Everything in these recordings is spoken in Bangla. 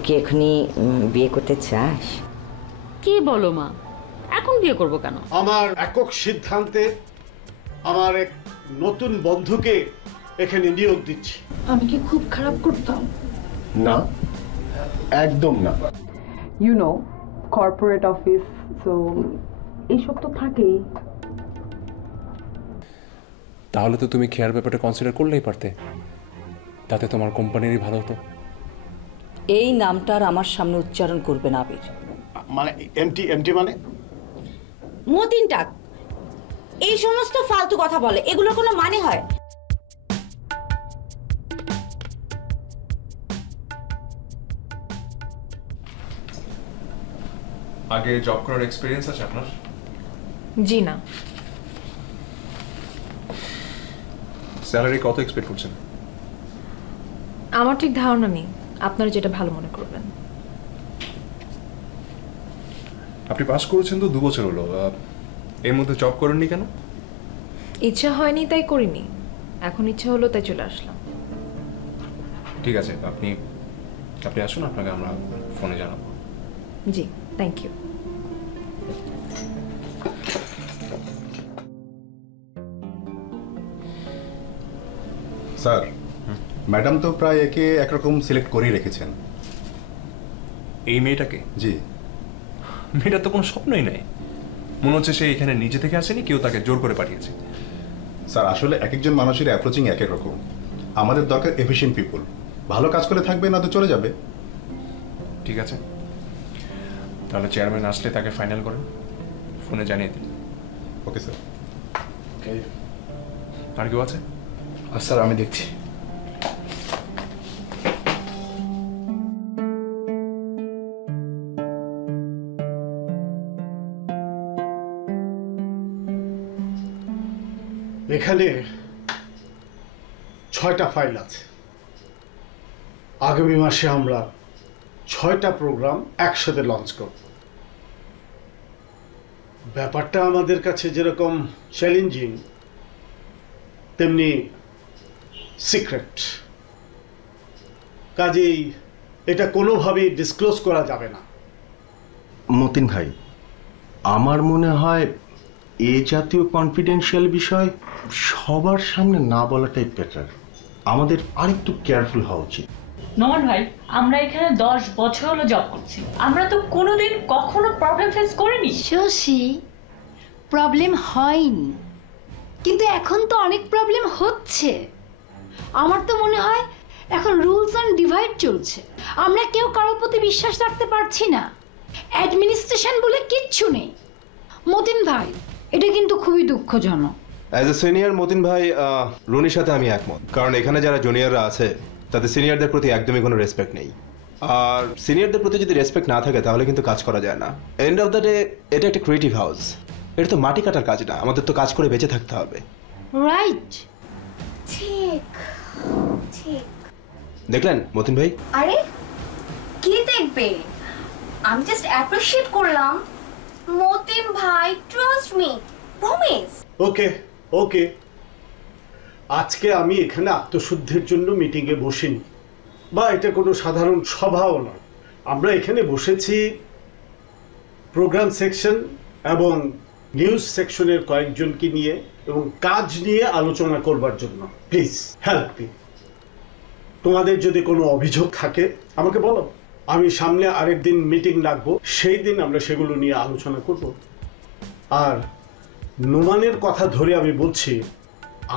তুই কি এখনই বিয়ে করতে চাস? কি বলো মা, এখন বিয়ে করব কেন? আমার একক সিদ্ধান্তে আমার এক নতুন বন্ধুকে এখানে নিয়োগ দিচ্ছি। আমি কি খুব খারাপ করতাম? না, একদম না। You know, corporate office, so এইসব তো থাকেই। তাহলে তো তুমি কেয়ার ব্যাপারটা কনসিডার করলেই পারতে, তাতে তোমার কোম্পানিরই ভালো হতো। এই নামটা আর আমার সামনে উচ্চারণ করবে না আবির। মানে এমটি এমটি মানে মতিন টাক, এই সমস্ত ফালতু কথা বলে, এগুলোর কোনো মানে হয়? আগে জব করার এক্সপেরিয়েন্স আছে আপনার? জি না। স্যালারি কত এক্সপেক্ট করছেন? আমার ঠিক ধারণা নেই, আপনারা যেটা ভালো মনে করবেন। আপনি পাস করেছেন তো 2 বছর হলো, এর মধ্যে জব করেননি কেন? ইচ্ছা হয়নি তাই করিনি, এখন ইচ্ছা হলো তাই চলে আসলাম। ঠিক আছে, আপনি আসুন, আপনাকে আমরা ফোনে জানাবো। জি, থ্যাংক ইউ। স্যার, ম্যাডাম তো প্রায় একে একরকম সিলেক্ট করেই রেখেছেন। এই মেয়েটাকে? জি। মেয়েটার তো কোনো স্বপ্নই নাই, মনে হচ্ছে সে এখানে নিজে থেকে আসেনি, কেউ তাকে জোর করে পাঠিয়েছে। স্যার, আসলে এক একজন মানুষের অ্যাপ্রোচিং এক এক রকম। আমাদের দরকার এফিশিয়েন্ট পিপল, ভালো কাজ করে থাকবে, না তো চলে যাবে। ঠিক আছে, তাহলে চেয়ারম্যান আসলে তাকে ফাইনাল করেন, ফোনে জানিয়ে দিন। Okay sir. আর কেউ আছে? স্যার, আমি দেখছি। এখানে 6টা ফাইল আছে। আগামী মাসে আমরা 6টা প্রোগ্রাম একসাথে লঞ্চ করব। ব্যাপারটা আমাদের কাছে যেরকম চ্যালেঞ্জিং, তেমনি সিক্রেট। কাজেই এটা কোনোভাবেই ডিসক্লোজ করা যাবে না। মতিন ভাই, আমার মনে হয় এ জাতীয় কনফিডেন্সিয়াল বিষয় সবার সামনে না বলাটাই বেটার। আমাদের আরেকটু কেয়ারফুল হওয়া উচিত। নোমান ভাই, আমরা এখানে 10 বছর হলো জব করছি, আমরা তো কোনোদিন কখনো প্রবলেম ফেস করিনি। শশী, প্রবলেম হয়নি, কিন্তু এখন তো অনেক প্রবলেম হচ্ছে। আমার তো মনে হয় এখন রুলস অ্যান্ড ডিভাইড চলছে, আমরা কেউ কারোর প্রতি বিশ্বাস রাখতে পারছি না। অ্যাডমিনিস্ট্রেশন বলে কিচ্ছু নেই। মতিন ভাই, এটা কিন্তু খুবই দুঃখজনক। অ্যাজ এ সিনিয়র মতিন ভাই, রুনির সাথে আমি একমত, কারণ এখানে যারা জুনিয়ররা আছে তাদের সিনিয়রদের প্রতি একদমই কোনো রেসপেক্ট নেই। আর সিনিয়রদের প্রতি যদি রেসপেক্ট না থাকে তাহলে কিন্তু কাজ করা যায় না। এন্ড অফ দ্য ডে এটা একটা ক্রিয়েটিভ হাউস, এটা তো মাটি কাটার কাজ না, আমাদের তো কাজ করে বেঁচে থাকতে হবে। রাইট, ঠিক ঠিক। দেখলেন মতিন ভাই? আরে কি দেখবে, আমি জাস্ট অ্যাপ্রিশিয়েট করলাম। মতিন ভাই, ট্রাস্ট মি, প্রমিস। ওকে ওকে, আজকে আমি এখানে আত্মশুদ্ধির জন্য মিটিংয়ে বসিনি, বা এটা কোনো সাধারণ সভাও নয়। আমরা এখানে বসেছি প্রোগ্রাম সেকশন এবং নিউজ সেকশনের কয়েকজনকে নিয়ে এবং কাজ নিয়ে আলোচনা করবার জন্য। Please help me. তোমাদের যদি কোনো অভিযোগ থাকে আমাকে বলো, আমি সামনে আরেকদিন মিটিং ডাকবো, সেই দিন আমরা সেগুলো নিয়ে আলোচনা করব। আর নোমানের কথা ধরে আমি বলছি,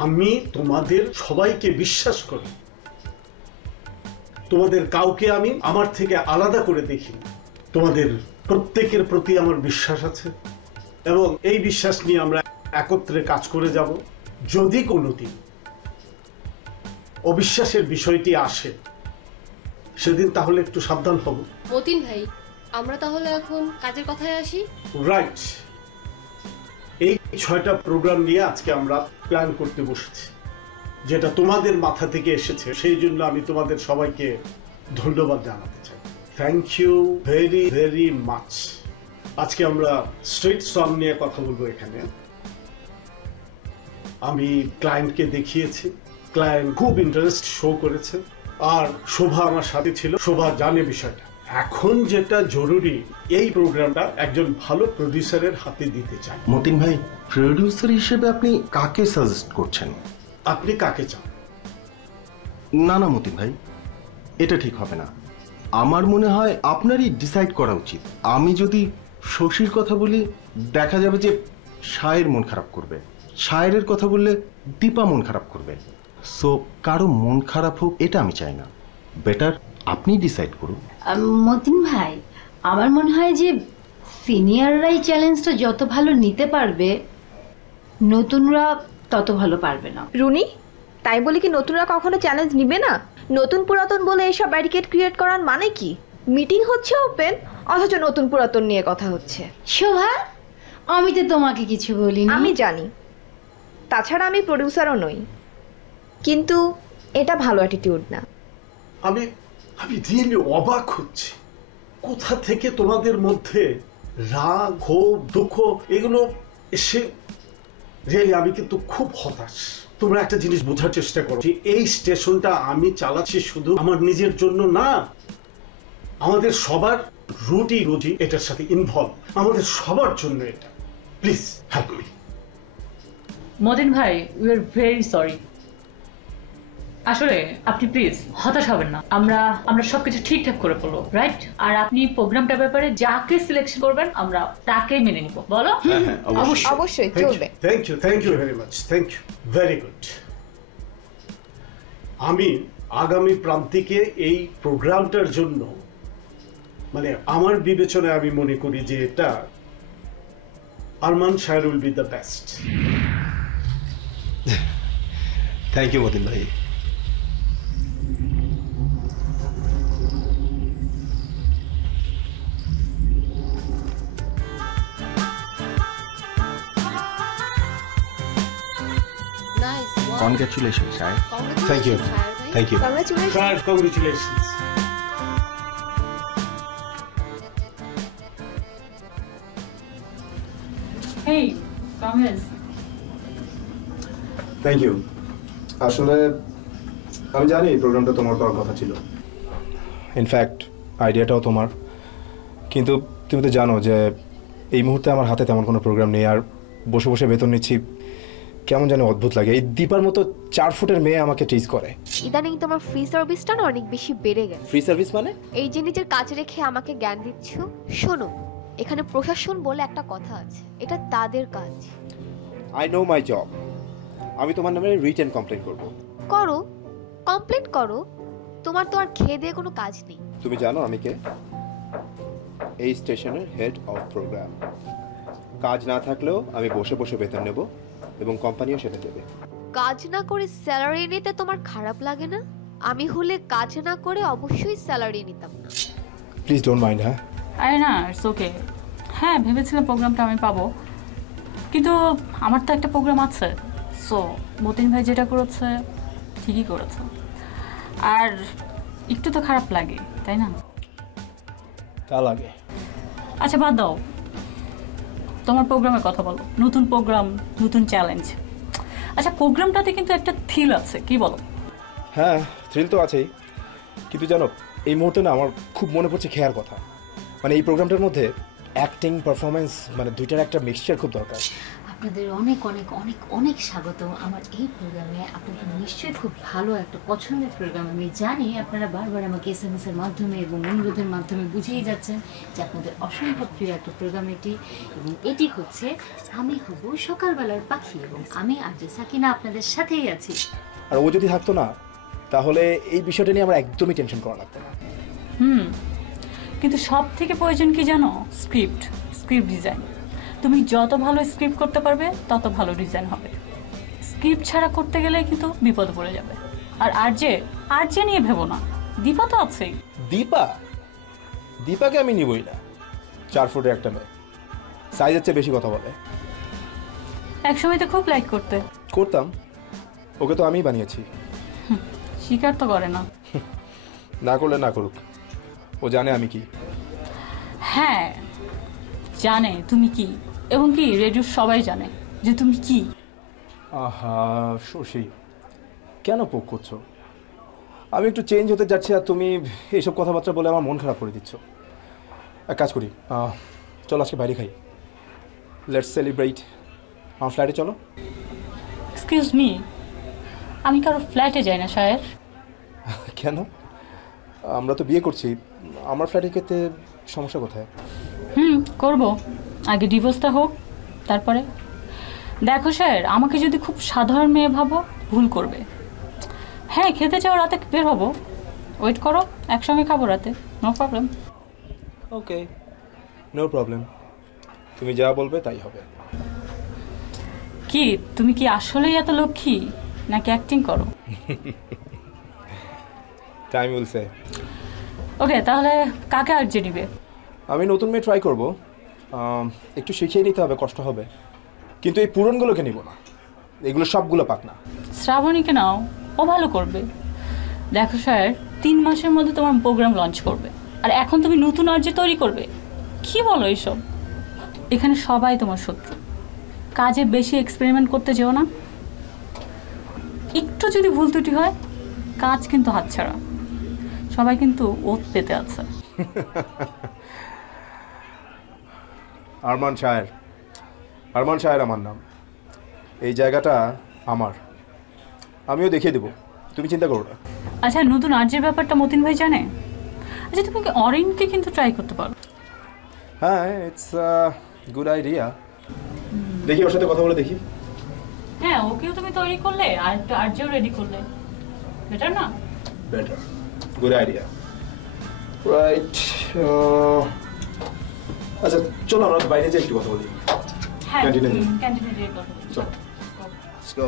আমি তোমাদের সবাইকে বিশ্বাস করি, তোমাদের কাউকে আমি আমার থেকে আলাদা করে দেখি। তোমাদের প্রত্যেকের প্রতি আমার বিশ্বাস আছে এবং এই বিশ্বাস নিয়ে আমরা একত্রে কাজ করে যাব। যদি কোনোদিন অবিশ্বাসের বিষয়টি আসে সেদিন তাহলে একটু সাবধান হব। মতিন ভাই, আমরা তাহলে এখন কাজের কথায় আসি। রাইট, এই 6টা প্রোগ্রাম নিয়ে আজকে আমরা প্ল্যান করতে বসেছি, যেটা তোমাদের মাথা থেকে এসেছে, সেই জন্য আমি তোমাদের সবাইকে ধন্যবাদ জানাতে চাই। Thank you very very much. আজকে আমরা স্ট্রিট সং নিয়ে কথা বলবো এখানে। আমি ক্লায়েন্টকে দেখিয়েছি, ক্লায়েন্ট খুব ইন্টারেস্ট শো করেছে, আর শোভা আমার সাথে ছিল, শোভা জানে বিষয়টা। এখন যেটা জরুরি, এই প্রোগ্রামটা একজন ভালো প্রডিউসারের হাতে দিতে চাই। মতিন ভাই, প্রডিউসার হিসেবে আপনি কাকে সাজেস্ট করছেন? আপনি কাকে চান? না না মতিন ভাই, এটা ঠিক হবে না। আমার মনে হয় আপনারই ডিসাইড করা উচিত। আমি যদি শশীর কথা বলি, দেখা যাবে যে শায়ের মন খারাপ করবে, শায়ের কথা বললে দীপা মন খারাপ করবে। সো কারো মন খারাপ হোক এটা আমি চাই না। বেটার আপনি ডিসাইড করুন। মতিন ভাই, আমার মনে হয় যে সিনিয়ররাই চ্যালেঞ্জটা যত ভালো নিতে পারবে, নতুনরা তত ভালো পারবে না। রুনি, তাই বলে কি নতুনরা কখনো চ্যালেঞ্জ নিবে না? নতুন পুরাতন বলে এইসব ব্যারিকেড ক্রিয়েট করার মানে কি? মিটিং হচ্ছে ওপেন, অথচ নতুন পুরাতন নিয়ে কথা হচ্ছে। শোভা, আমি তো তোমাকে কিছু বলিনি। আমি জানি, তাছাড়া আমি প্রডিউসারও নই, কিন্তু এটা ভালো অ্যাটিটিউড না। আমি রিয়েলি অবাক হচ্ছি, কোথা থেকে তোমাদের মধ্যে রাগ, ক্ষোভ, দুঃখ এগুলো এসে। রিয়েলি আমি কিন্তু খুব হতাশ। তোমরা একটা জিনিস বোঝার চেষ্টা করো যে এই স্টেশনটা আমি চালাচ্ছি শুধু আমার নিজের জন্য না, আমাদের সবার রুটি রুজি এটার সাথে ইনভলভ, আমাদের সবার জন্য এটা। Please help me. মতিন ভাই, উই আর ভেরি সরি। আসলে আপনি প্লিজ হতাশ হবেন না, আমরা সবকিছু ঠিকঠাক করে বলবো, রাইট? আর আপনি প্রোগ্রামটার ব্যাপারে যাকে সিলেকশন করবেন আমরা তাকেই মেনে নিব। বলো? অবশ্যই চলবে। Thank you very much, thank you, very good. আমি আগামী প্রান্তিকে এই প্রোগ্রামটার জন্য, মানে আমার বিবেচনায় আমি মনে করি যে এটা Arman Shayer will be the best. Thank you Matin ভাই। Congratulation Shayer. Thank you, thank you. Congratulations. Hey কামেজ। Thank you. আসলে আমি জানি প্রোগ্রামটা তোমার করার কথা ছিল, ইনফ্যাক্ট আইডিয়াটাও তোমার, কিন্তু তুমি তো জানো যে এই মুহূর্তে আমার হাতে তেমন কোনো প্রোগ্রাম নেই, আর বসে বসে বেতন নিচ্ছি, কেমন যেন অদ্ভুত লাগে। এই দীপার মতো 4 ফুটের মেয়ে আমাকে টিজ করে। ইদানিং তোমার ফ্রি সার্ভিসটা না অনেক বেশি বেড়ে গেছে। ফ্রি সার্ভিস মানে? এই যে নিজের কাজ রেখে আমাকে জ্ঞান দিচ্ছ। শোনো, এখানে প্রশাসন বলে একটা কথা আছে, এটা তাদের কাজ। I know my job. আমি তোমার নামে রিটেন কমপ্লেইন করব। করো, কমপ্লেন করো, তোমার তো আর খেয়ে দিয়ে কোনো কাজ নেই। তুমি জানো আমি কে? এই স্টেশনের হেড অফ প্রোগ্রাম। কাজ না থাকলেও আমি বসে বসে বেতন নেব এবং কোম্পানিও সেটা দেবে। কাজ না করে স্যালারি নিতে তোমার খারাপ লাগে না? আমি হলে কাজ না করে অবশ্যই স্যালারি নিতাম না। Please don't mind. হ্যাঁ আরে না, ইটস ওকে। হ্যাঁ, ভেবেছিলাম প্রোগ্রামটা আমি পাবো, কিন্তু আমার তো একটা প্রোগ্রাম আছে। সো মতিন ভাই যেটা করেছে ঠিকই করেছে, আর একটু তো খারাপ লাগে, তাই না? তা লাগে। আচ্ছা বাদ দাও, তোমার প্রোগ্রামের কথা বলো। নতুন প্রোগ্রাম, নতুন চ্যালেঞ্জ। আচ্ছা, প্রোগ্রামটাতে কিন্তু একটা থ্রিল আছে, কি বলো? হ্যাঁ, থ্রিল তো আছেই, কিন্তু জানো এই মুহূর্তে না আমার খুব মনে পড়ছে খেয়ার কথা। মানে এই প্রোগ্রামটার মধ্যে অ্যাক্টিং, পারফরমেন্স, মানে দুইটার একটা মিক্সচার খুব দরকার। আপনাদের অনেক অনেক অনেক অনেক স্বাগত আমার এই প্রোগ্রামে। আপনাদের নিশ্চয়ই খুব ভালো একটা পছন্দের প্রোগ্রাম। আমি জানি আপনারা বারবার আমাকে SMS এর মাধ্যমে এবং অনুরোধের মাধ্যমে বুঝিয়ে যাচ্ছেন যে আপনাদের অসম্ভব প্রিয় একটা প্রোগ্রাম এটি, এবং এটি হচ্ছে আমি হব সকালবেলার পাখি, এবং আমি আরজে সাকিনা আপনাদের সাথেই আছি। আর ও যদি থাকতো না তাহলে এই বিষয়টা নিয়ে আমার একদমই টেনশন করা লাগতো না। কিন্তু সব থেকে প্রয়োজন কি জানো? Script design. তুমি যত ভালো স্ক্রিপ্ট করতে পারবে তত ভালো ডিজাইন হবে। স্ক্রিপ্ট ছাড়া করতে গেলে কিন্তু বিপদে পড়ে যাবে। আর আরজে নিয়ে ভেবো না, দীপা তো আছেই। দীপাকে আমি নিবই না। 4 ফুটের একটা মেয়ে, সাইজের চেয়ে বেশি কথা বলে। একসময় তো খুব লাইক করতাম, ওকে তো আমিই বানিয়েছি। স্বীকার তো করে না। না করলে না করুক, ও জানে আমি কি। হ্যাঁ জানে তুমি কি, এবং কি রেডিওর সবাই জানে যে তুমি কি। আহা শশী, কেন পোক করছো? আমি একটু চেঞ্জ হতে যাচ্ছি আর তুমি এইসব কথাবার্তা বলে আমার মন খারাপ করে দিচ্ছ। এক কাজ করি, চলো আজকে বাইরে খাই, লেটস সেলিব্রেট। আমার ফ্ল্যাটে চলো। এক্সকিউজ মি, আমি কারো ফ্ল্যাটে যাই না সাহেব। কেন? আমরা তো বিয়ে করছি, আমার ফ্ল্যাটে খেতে সমস্যা কোথায়? করব, আগে ডিভোর্সটা হোক তারপরে। দেখো স্যার, আমাকে যদি খুব সাধারণ মেয়ে ভাবো ভুল করবে। হ্যাঁ, খেতে চাও, রাতে বের হবো, ওয়েট করো, একসঙ্গে খাবো রাতে, নো প্রবলেম। ওকে, নো প্রবলেম, তুমি যা বলবে তাই হবে। কি তুমি কি আসলেই এত লক্ষ্মী নাকি অ্যাক্টিং করো? Time will say. ওকে, তাহলে কাকে আর্জে নিবে? আমি নতুন মেয়ে ট্রাই করব, একটু শিখিয়ে নিতে হবে, কষ্ট হবে, কিন্তু এই পুরনগুলোকে নিব না, এগুলো সবগুলো পাক না। শ্রাবণীকে নাও, ও ভালো করবে। দেখো স্যার, 3 মাসের মধ্যে তোমার প্রোগ্রাম লঞ্চ করবে, আর এখন তুমি নতুন আর্জে তৈরি করবে? কি বলো এইসব? এখানে সবাই তোমার শত্রু, কাজে বেশি এক্সপেরিমেন্ট করতে যেও না। একটু যদি ভুল ত্রুটি হয়, কাজ কিন্তু হাতছাড়া। সবাই কিন্তু ওত পেতে আছে। আরমান শায়ের, আরমান শায়ের আমার নাম। এই জায়গাটা আমার, আমিও দেখিয়ে দেবো, তুমি চিন্তা করো না। আচ্ছা, নতুন আর্জের ব্যাপারটা মতিন ভাই জানে? আচ্ছা, তুমি কি অরিনকে কিন্তু ট্রাই করতে পারো। হ্যাঁ, ইটস গুড আইডিয়া। দেখি ওর সাথে কথা বলে দেখি। হ্যাঁ, ওকেও তুমি তৈরি করলে আর একটা আর্জেও রেডি করলে, বেটার না? Better, good idea, right. আচ্ছা চলো আমরা বাইরে যাই, একটু কথা বলি। হ্যাঁ, ক্যান্টিনে যাই। ক্যান্টিনে যেয়ে কথা বলি। চলো, লেটস গো।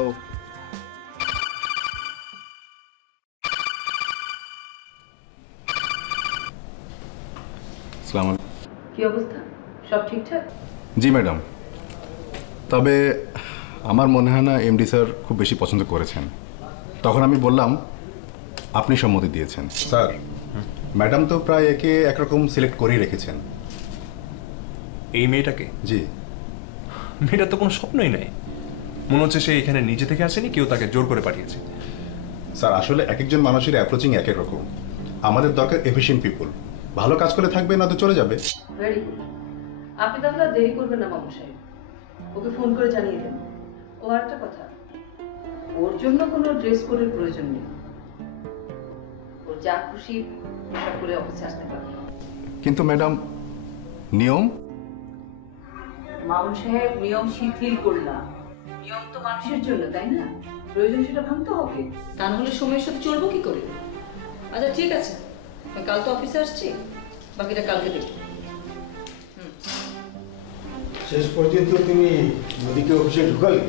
আসসালামু আলাইকুম। কি অবস্থা? সব ঠিকঠাক? জি ম্যাডাম, তবে আমার মনে হয় না এমডি স্যার খুব বেশি পছন্দ করেছেন। তখন আমি বললাম আপনি সম্মতি দিয়েছেন। স্যার, ম্যাডাম তো প্রায় একে একরকম সিলেক্ট করেই রেখেছেন। এই মেয়েটাকে? জি। মেয়েটার তো কোনো স্বপ্নই নাই, মনে হচ্ছে সে এখানে নিজে থেকে আসেনি, কেউ তাকে জোর করে পাঠিয়েছে। স্যার, আসলে এক একজন মানুষের অ্যাপ্রোচিং এক এক রকম। আমাদের দরকার এফিশিয়েন্ট পিপল, ভালো কাজ করে থাকবে, না তো চলে যাবে। Very good. আপনি তাহলে আর দেরি করবেন না মামু সাহেব, ওকে ফোন করে জানিয়ে দেন। ও আর একটা কথা, ওর জন্য কোনো ড্রেস কোডের প্রয়োজন নেই, ও যা খুশি পোশাক পরে অফিসে আসতে পারবে। কিন্তু ম্যাডাম, নিয়ম? মামু সাহেব, নিয়ম শিথিল করলাম, নিয়ম তো মানুষের জন্য, তাই না? প্রয়োজন সেটা ভাঙতে হবে, তা নাহলে সময়ের সাথে চলবো কি করে? আচ্ছা ঠিক আছে, আমি কাল তো অফিসে আসছি, বাকিটা কালকে দেখি। শেষ পর্যন্ত তুমি নদীকে অফিসে ঢুকালে?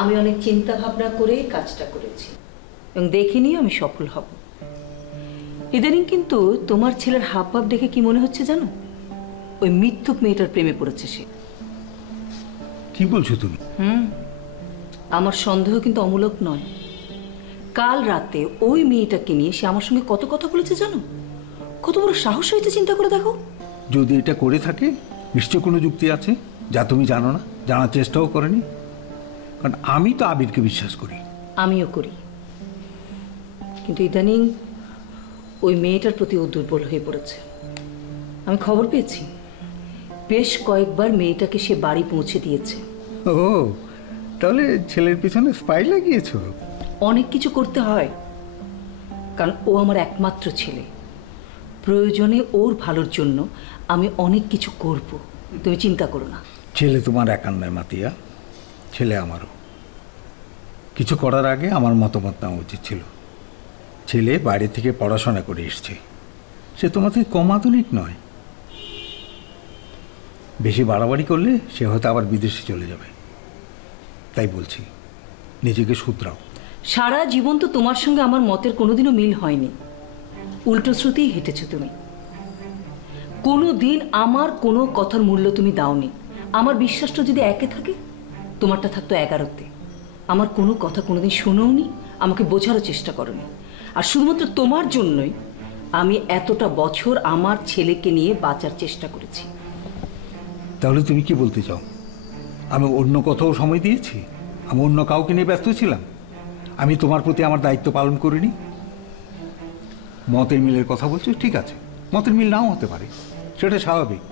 আমি অনেক চিন্তা ভাবনা করে কাজটা করেছি এবং দেখিনি আমি সফল হব। ইদানিং কিন্তু তোমার ছেলের হাব ভাব দেখে কি মনে হচ্ছে জানো? ওই মিথ্যুক মেয়েটার প্রেমে পড়েছে সে। কি বলছো তুমি? আমার সন্দেহ কিন্তু অমূলক নয়। কাল রাতে ওই মেয়েটাকে নিয়ে সে আমার সঙ্গে কত কথা বলেছে জানো? কত বড় সাহস হয়েছে চিন্তা করে দেখো। যদি এটা করে থাকে নিশ্চয় কোনো যুক্তি আছে যা তুমি জানো না, জানার চেষ্টাও করেনি। কারণ আমি তো আবিরকে বিশ্বাস করি। আমিও করি, কিন্তু ইদানিং ওই মেয়েটার প্রতি ও দুর্বল হয়ে পড়েছে। আমি খবর পেয়েছি বেশ কয়েকবার মেয়েটাকে সে বাড়ি পৌঁছে দিয়েছে। ও, তাহলে ছেলের পিছনে স্পাই লাগিয়েছো? অনেক কিছু করতে হয়, কারণ ও আমার একমাত্র ছেলে। প্রয়োজনে ওর ভালোর জন্য আমি অনেক কিছু করব, তুমি চিন্তা করো না। ছেলে তোমার একার নয় মাতিয়া, ছেলে আমারও। কিছু করার আগে আমার মতামত নেওয়া উচিত ছিল। ছেলে বাইরে থেকে পড়াশোনা করে এসছে, সে তোমার থেকে কম আধুনিক নয়। বেশি বাড়াবাড়ি করলে সে হয়তো আবার বিদেশে চলে যাবে। তাই বলছি, নিজেকে শুধরাও। সারা জীবন তো তোমার সঙ্গে আমার মতের কোনোদিনও মিল হয়নি, উল্টো শ্রুতিই হেঁটেছো তুমি। কোনো দিন আমার কোনো কথার মূল্য তুমি দাওনি। আমার বিশ্বাসটা যদি একে থাকে, তোমারটা থাকতো 11-তে। আমার কোনো কথা কোনোদিন শোনোওনি, আমাকে বোঝারও চেষ্টা করোনি। আর শুধুমাত্র তোমার জন্যই আমি এতটা বছর আমার ছেলেকে নিয়ে বাঁচার চেষ্টা করেছি। তাহলে তুমি কি বলতে চাও? আমি অন্য কোথাও সময় দিয়েছি? আমি অন্য কাউকে নিয়ে ব্যস্ত ছিলাম? আমি তোমার প্রতি আমার দায়িত্ব পালন করিনি? মতের মিলের কথা বলছো, ঠিক আছে, মতের মিল নাও হতে পারে, সেটা স্বাভাবিক।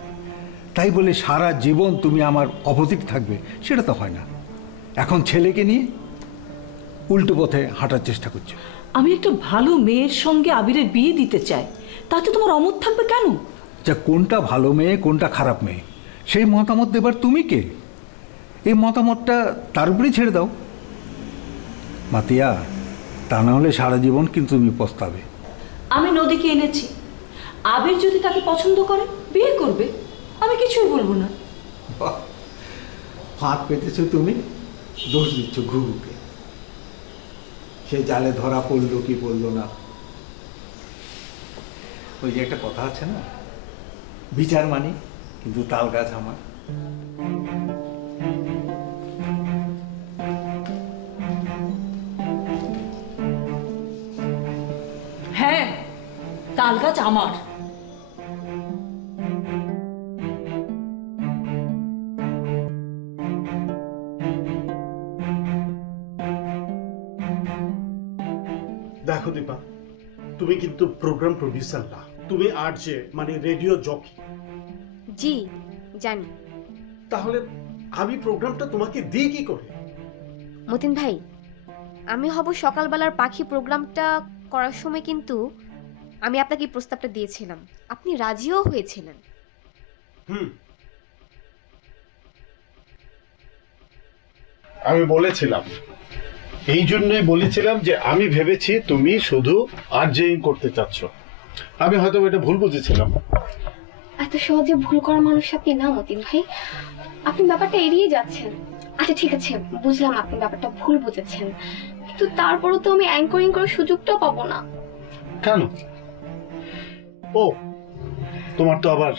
তাই বলে সারা জীবন তুমি আমার অপোজিট থাকবে সেটা তো হয় না। এখন ছেলেকে নিয়ে উল্টো পথে হাঁটার চেষ্টা করছো। আমি একটা ভালো মেয়ের সঙ্গে আবিরের বিয়ে দিতে চাই, তাতে তোমার অমত থাকবে কেন? যা কোনটা ভালো মেয়ে কোনটা খারাপ মেয়ে সেই মতামত দেবার তুমি কে? এই মতামতটা তার উপরেই ছেড়ে দাও মাতিয়া, তা না হলে সারা জীবন কিন্তু তুমি পস্তাবে। আমি নদীকে এনেছি, আবির যদি তাকে পছন্দ করে বিয়ে করবে, আমি কিছুই বলবো না। ফাঁদ পেতেছো তুমি, দোষ দিচ্ছ ঘুঘুকে। সে জালে ধরা পড়লো কি পড়লো না, ওই যে একটা কথা আছে না, বিচার মানি কিন্তু তাল গাছ আমার। হ্যাঁ, তাল গাছ আমার। দেখো দীপা, তুমি কিন্তু প্রোগ্রাম প্রডিউসার না, তুমি আরজে মানে রেডিও জকি। জি জানি। তাহলে আমি প্রোগ্রামটা তোমাকে দিই কি করে? মতিন ভাই, আমি হব সকালবেলার পাখি প্রোগ্রামটা করার সময় কিন্তু আমি আপনাকে প্রস্তাবটা দিয়েছিলাম, আপনি রাজিও হয়েছিলেন। আমি বলেছিলাম, এই জন্যই বলেছিলাম যে আমি ভেবেছি তুমি শুধু আরজেইং করতে চাচ্ছ। আমি হয়তো এটা ভুল বুঝেছিলাম। এত সহজে ভুল করা মানুষ আপনি না মতিন ভাই, আপনি ব্যাপারটা এড়িয়ে যাচ্ছেন। আচ্ছা ঠিক আছে, বুঝলাম আপনি ব্যাপারটা ভুল বুঝেছেন, কিন্তু তারপরও তো আমি অ্যাঙ্করিং করার সুযোগটাও পাবো না। কেন? ও, তোমার তো আবার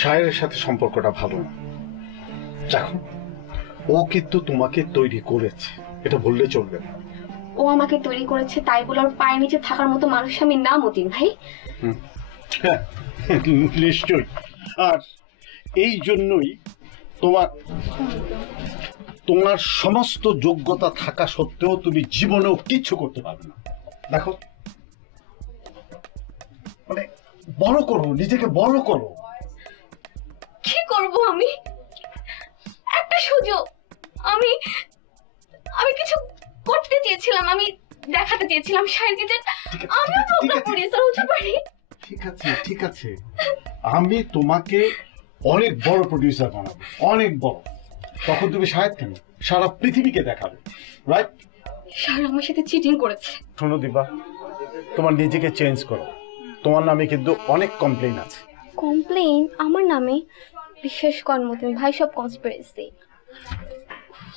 শায়েরের সাথে সম্পর্কটা ভালো না। দেখো, ও কিন্তু তোমাকে তৈরি করেছে, এটা বললে চলবে না। ও আমাকে তৈরি করেছে তাই বলে ওর পায়ের নিচে থাকার মতো মানুষ আমি না মতিন ভাই। হ্যাঁ নিশ্চয়ই। আর এই জন্যই তোমার সমস্ত যোগ্যতা থাকা সত্ত্বেও তুমি জীবনেও কিচ্ছু করতে পারবে না। দেখো, মানে বড় করো, নিজেকে বড় করো। কি করব আমি? একটা সুযোগ, আমি কিছু করতে চেয়েছিলাম, আমি দেখাতে চেয়েছিলাম শায়রকে যে আমিও প্রোগ্রাম প্রডিউসার হতে পারি। ঠিক আছে ঠিক আছে, আমি তোমাকে অনেক বড় প্রডিউসার বানাবো, অনেক বড়। তখন তুমি শায়দ কেন সারা পৃথিবীকে দেখাবে, রাইট? শায়র আমার সাথে চিটিং করেছে। শোনো দীপা, তোমার নিজেকে চেঞ্জ করো। তোমার নামে কিন্তু অনেক কমপ্লেইন আছে। কমপ্লেইন আমার নামে? বিশ্বাস কর মতিন ভাই, সব কনস্পিরেসি।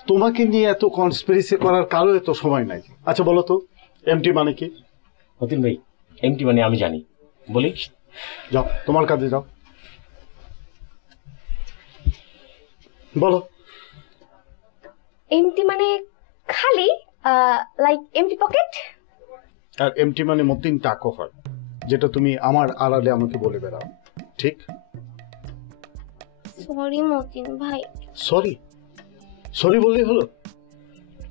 তোমাকে নিয়ে এত কনস্পিরেসি করার কারো এত সময় নাই। আচ্ছা বলো তো, এমটি মানে কি? মতিন ভাই, এমটি মানে আমি জানি, বলি। যাও, তোমার কাজে যাও, বলো। এমটি মানে খালি, লাইক এমটি পকেট। আর এমটি মানে মতিন টাকো হয়, যেটা তুমি আমার আড়ালে আমাকে বলে বেড়াও, ঠিক? সরি মতিন ভাই। সরি? সরি বললেই হলো?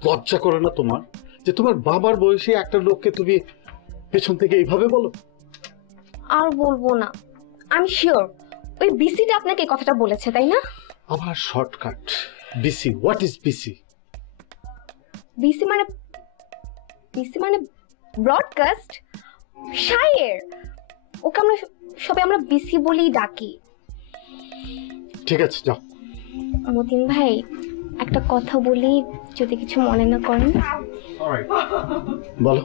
লজ্জা করে না তোমার যে তোমার বাবার বয়সী একটা লোককে তুমি পেছন থেকে এইভাবে বলো? আর বলবো না, আমি শিওর ওই বিসিটা আপনাকে এই কথাটা বলেছে, তাই না? আবার shortcut BC. What is BC? BC মানে ব্রডকাস্ট শায়ের। ওকে আমরা সবাই আমরা বিসি বলেই ডাকি। ঠিক আছে, যাও। মতিন ভাই, একটা কথা বলি, যদি কিছু মনে না করেন। বলো।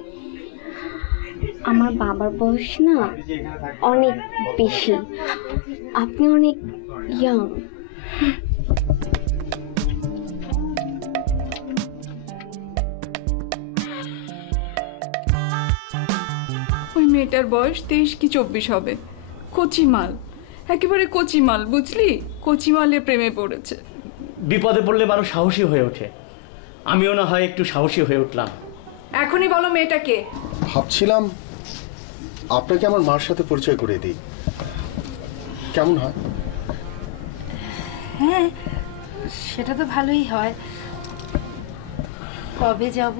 আমার বাবার বয়স না অনেক বেশি, আপনি অনেক ইয়াং। ওই মেয়েটার বয়স 23 কি 24 হবে। কচি মাল, একেবারে কচি মাল, বুঝলি? কচি মালের প্রেমে পড়েছে। বিপদে পড়লে মানুষ সাহসী হয়ে ওঠে, আমিও না হয় একটু সাহসী হয়ে উঠলাম। এখনই বলো মেয়েটাকে। ভাবছিলাম আপনাকে আমার মার সাথে পরিচয় করে দিই, কেমন হয়? হ্যাঁ, সেটা তো ভালোই হয়। কবে যাব?